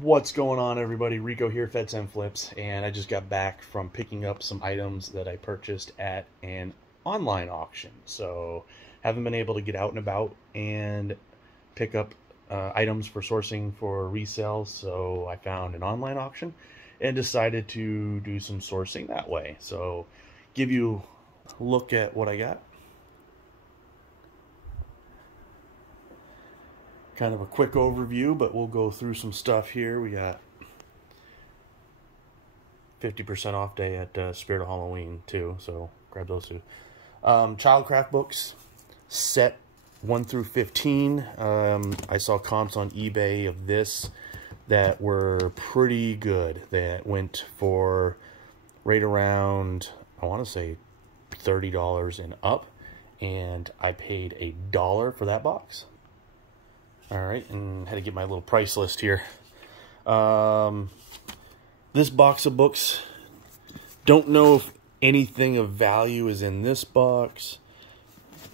What's going on, everybody? Rico here, Feds and Flips, and I just got back from picking up some items that I purchased at an online auction. So haven't been able to get out and about and pick up items for sourcing for resale, so I found an online auction and decided to do some sourcing that way. So give you a look at what I got. Kind of a quick overview, but we'll go through some stuff here. We got 50% off day at Spirit of Halloween too, so grab those two. Childcraft books, set 1 through 15. I saw comps on eBay of this that were pretty good. That went for right around, I want to say $30 and up, and I paid $1 for that box. Alright, and had to get my little price list here. This box of books, don't know if anything of value is in this box.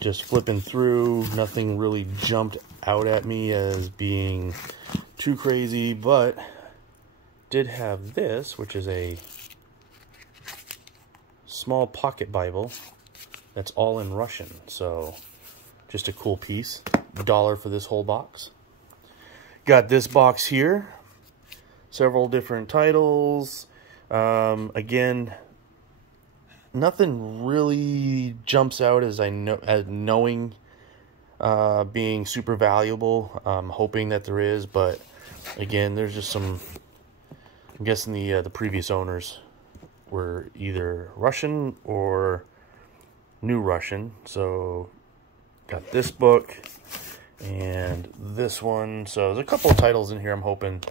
Just flipping through, nothing really jumped out at me as being too crazy, but did have this, which is a small pocket Bible that's all in Russian, so just a cool piece. $1 for this whole box. Got this box here, several different titles. Again, nothing really jumps out as knowing being super valuable. I'm hoping that there is, but again, there's just some. I'm guessing the previous owners were either Russian or New Russian. So got this book and this one. So there's a couple of titles in here I'm hoping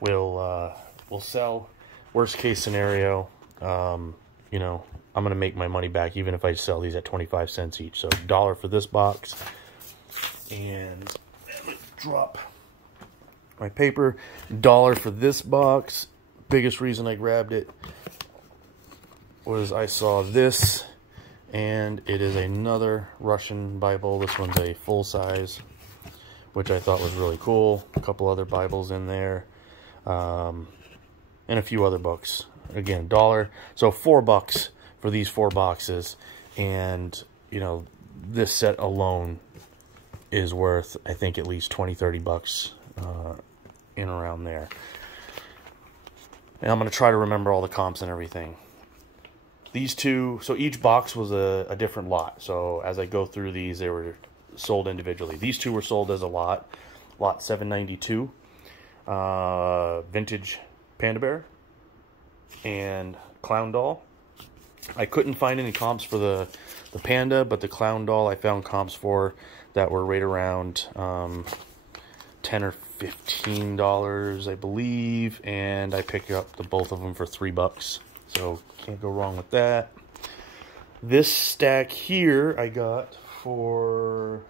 will sell. Worst case scenario, you know, I'm gonna make my money back even if I sell these at 25 cents each. So $1 for this box, and drop my paper. $1 for this box. Biggest reason I grabbed it was I saw this, and it is another Russian Bible. This one's a full size, which I thought was really cool. A couple other Bibles in there, and a few other books. Again, $1. So $4 for these 4 boxes, and you know, this set alone is worth, I think, at least 20-30 bucks in around there. And I'm going to try to remember all the comps and everything. These two, so each box was a different lot. So as I go through these, they were sold individually. These two were sold as a lot. Lot 792. Vintage Panda Bear and Clown Doll. I couldn't find any comps for the Panda, but the Clown Doll I found comps for that were right around $10 or $15, I believe. And I picked up both of them for $3. So can't go wrong with that. This stack here I got for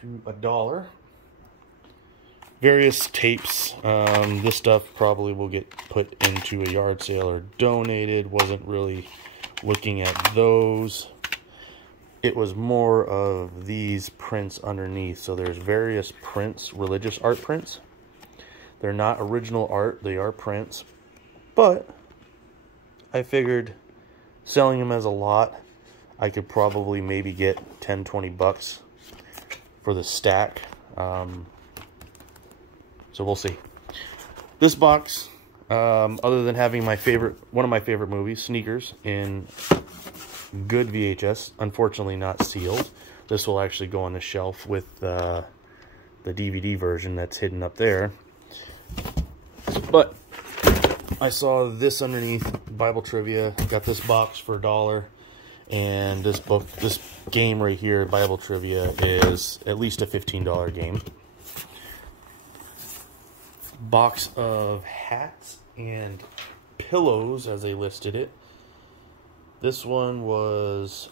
$1. Various tapes. This stuff probably will get put into a yard sale or donated. Wasn't really looking at those. It was more of these prints underneath. So there's various prints, religious art prints. They're not original art, they are prints. But I figured selling them as a lot, I could probably maybe get 10-20 bucks for the stack. So we'll see. This box, other than having one of my favorite movies, Sneakers, in good VHS, unfortunately not sealed. This will actually go on the shelf with the DVD version that's hidden up there. But I saw this underneath, Bible Trivia. Got this box for $1. And this game right here, Bible Trivia, is at least a $15 game. Box of hats and pillows, as they listed it. This one was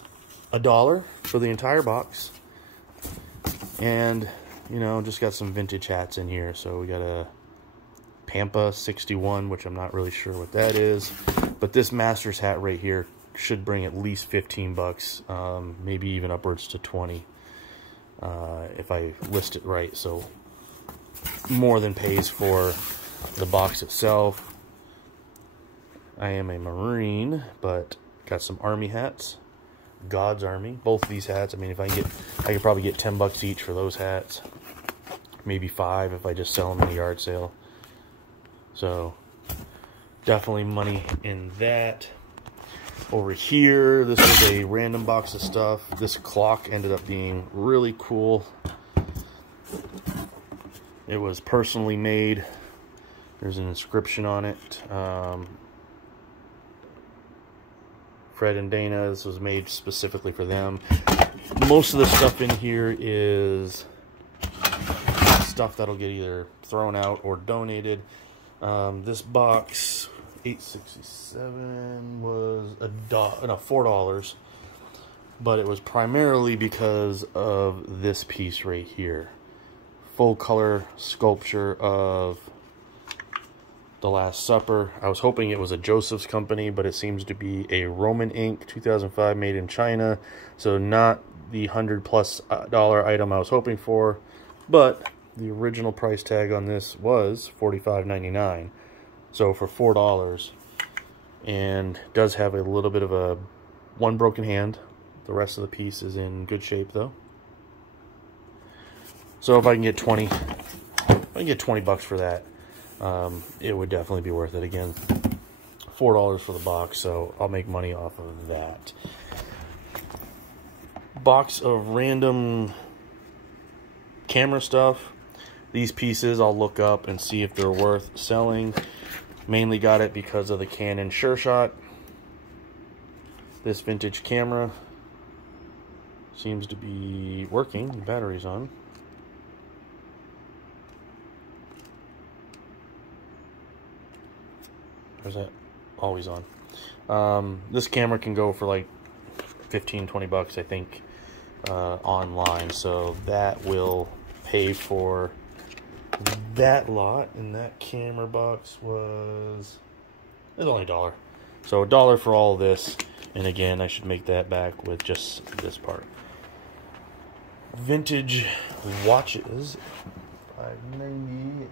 $1 for the entire box. And, you know, just got some vintage hats in here. So we got a Pampa 61, which I'm not really sure what that is, but this Masters hat right here should bring at least 15 bucks, maybe even upwards to 20 if I list it right. So more than pays for the box itself. I am a Marine, but got some Army hats. God's Army. Both of these hats, I mean, if I could probably get 10 bucks each for those hats. Maybe 5 if I just sell them in a yard sale. So, definitely money in that. Over here, this was a random box of stuff. This clock ended up being really cool. It was personally made. There's an inscription on it. Fred and Dana, this was made specifically for them. Most of the stuff in here is stuff that'll get either thrown out or donated. This box, $8.67, was $4, but it was primarily because of this piece right here. Full color sculpture of The Last Supper. I was hoping it was a Joseph's Company, but it seems to be a Roman ink, 2005, made in China. So not the $100+ item I was hoping for, but the original price tag on this was $45.99. So for $4, and does have a little bit of one broken hand. The rest of the piece is in good shape though. So if I can get 20 bucks for that, it would definitely be worth it. Again, $4 for the box, so I'll make money off of that. Box of random camera stuff. These pieces I'll look up and see if they're worth selling. Mainly got it because of the Canon Sure Shot. This vintage camera seems to be working. The battery's on. Or is that always on? This camera can go for like 15-20 bucks, I think, online. So that will pay for that lot. And that camera box was only $1. So $1 for all of this. And again, I should make that back with just this part. Vintage watches, $5.90.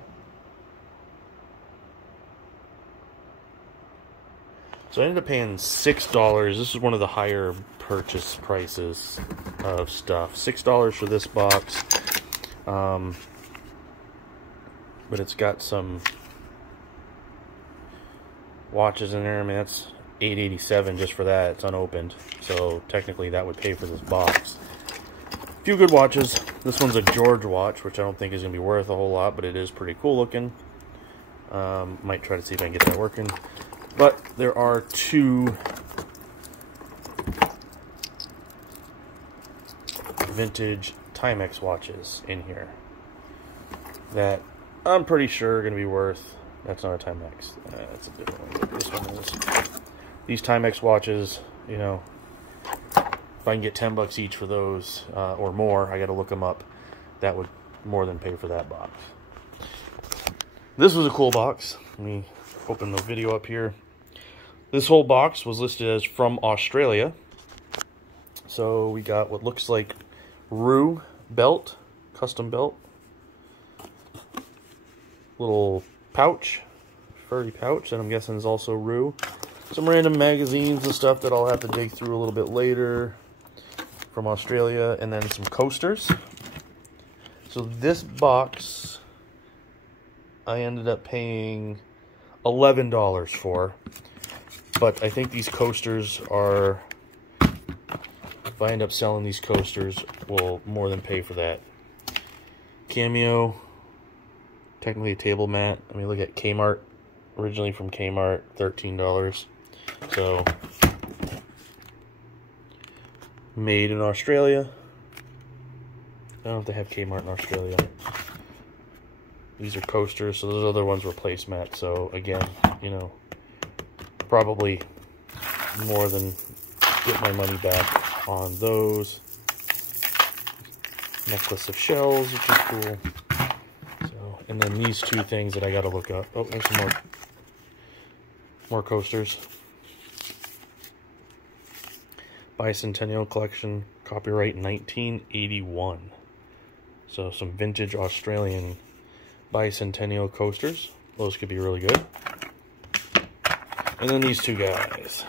So I ended up paying $6. This is one of the higher purchase prices of stuff. $6 for this box. But it's got some watches in there. I mean, that's $8.87 just for that. It's unopened. So technically that would pay for this box. A few good watches. This one's a George watch, which I don't think is going to be worth a whole lot, but it is pretty cool looking. Might try to see if I can get that working. But there are two vintage Timex watches in here that I'm pretty sure are going to be worth. That's not a Timex. That's a different one. This one is. These Timex watches, you know, if I can get 10 bucks each for those or more, I got to look them up. That would more than pay for that box. This was a cool box. Let me open the video up here. This whole box was listed as from Australia. So we got what looks like Rue belt, custom belt. Little pouch, furry pouch that I'm guessing is also Rue. Some random magazines and stuff that I'll have to dig through a little bit later from Australia. And then some coasters. So this box I ended up paying $11 for. But I think these coasters are, if I end up selling these coasters, will more than pay for that. Cameo, technically a table mat. I mean, look at Kmart, originally from Kmart, $13. So, made in Australia. I don't know if they have Kmart in Australia. These are coasters, so those other ones were placemats. So again, you know, probably more than get my money back on those. Necklace of shells, which is cool. So, and then these two things that I gotta look up. Oh, there's some more coasters. Bicentennial Collection, copyright 1981. So some vintage Australian Bicentennial coasters. Those could be really good. And then these two guys.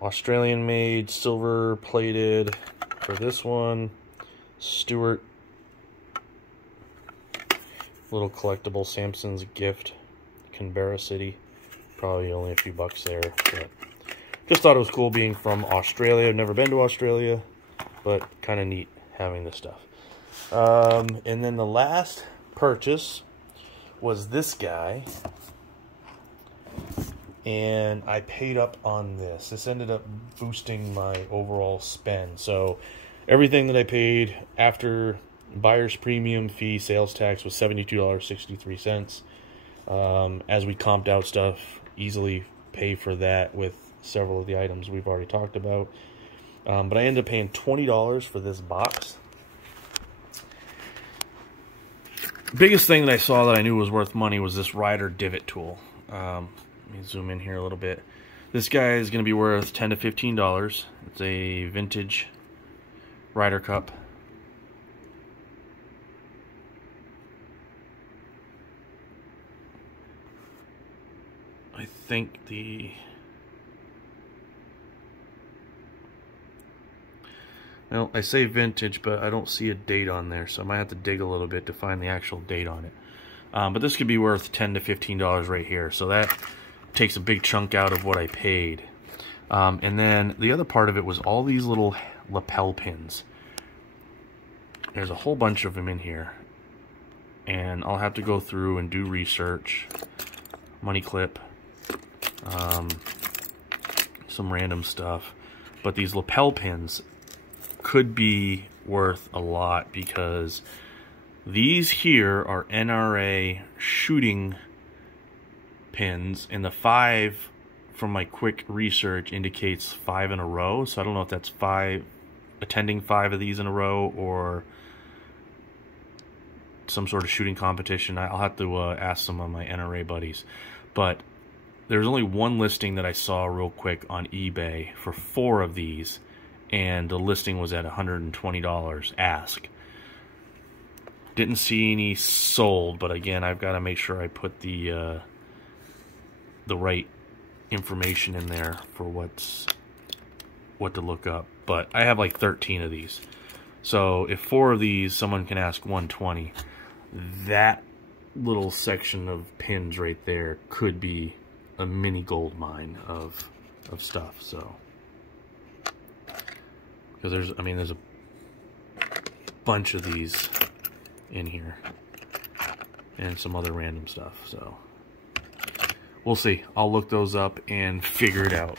Australian made, silver plated for this one. Stewart. Little collectible Samson's gift. Canberra City. Probably only a few bucks there. But just thought it was cool being from Australia. I've never been to Australia, but kind of neat having this stuff. And then the last purchase was this guy. And I paid up on this. This ended up boosting my overall spend. So everything that I paid after buyer's premium fee, sales tax was $72.63. As we comped out stuff, easily pay for that with several of the items we've already talked about. But I ended up paying $20 for this box. Biggest thing that I saw that I knew was worth money was this Ryder divot tool. Let me zoom in here a little bit. This guy is going to be worth $10 to $15. It's a vintage Ryder Cup. I think well, I say vintage, but I don't see a date on there, so I might have to dig a little bit to find the actual date on it. But this could be worth $10 to $15 right here, so that takes a big chunk out of what I paid. And then the other part of it was all these little lapel pins. There's a whole bunch of them in here, and I'll have to go through and do research. Money clip. Some random stuff, but these lapel pins could be worth a lot because these here are NRA shooting pins, and the 5 from my quick research indicates 5 in a row, so I don't know if that's attending 5 of these in a row or some sort of shooting competition. I'll have to ask some of my NRA buddies, but there's only one listing that I saw real quick on eBay for 4 of these, and the listing was at $120 ask. Didn't see any sold, but again, I've got to make sure I put the right information in there for what to look up. But I have like 13 of these, so if 4 of these someone can ask $120, that little section of pins right there could be a mini gold mine of stuff. So because there's a bunch of these in here and some other random stuff, so we'll see. I'll look those up and figure it out.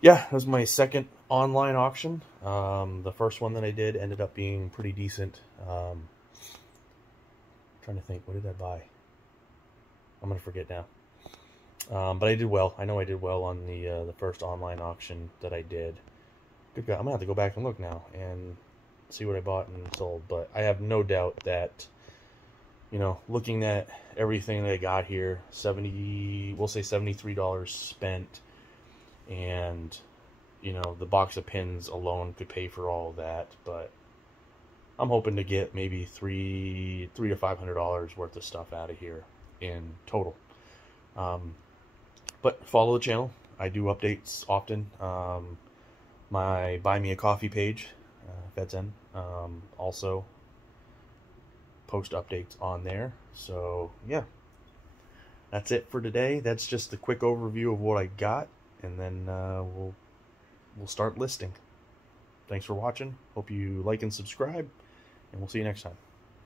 Yeah, that was my second online auction. The first one that I did ended up being pretty decent. Trying to think, what did I buy? I'm gonna forget now. But I did well. I know I did well on the first online auction that I did. Good God, I'm gonna have to go back and look now and see what I bought and sold. But I have no doubt that, you know, looking at everything that I got here, we'll say $73 spent, and you know, the box of pins alone could pay for all of that. But I'm hoping to get maybe $300 to $500 worth of stuff out of here in total. But follow the channel. I do updates often. My Buy Me a Coffee page, that's in. Also post updates on there. So yeah, that's it for today. That's just a quick overview of what I got, and then we'll start listing. Thanks for watching. Hope you like and subscribe, and we'll see you next time.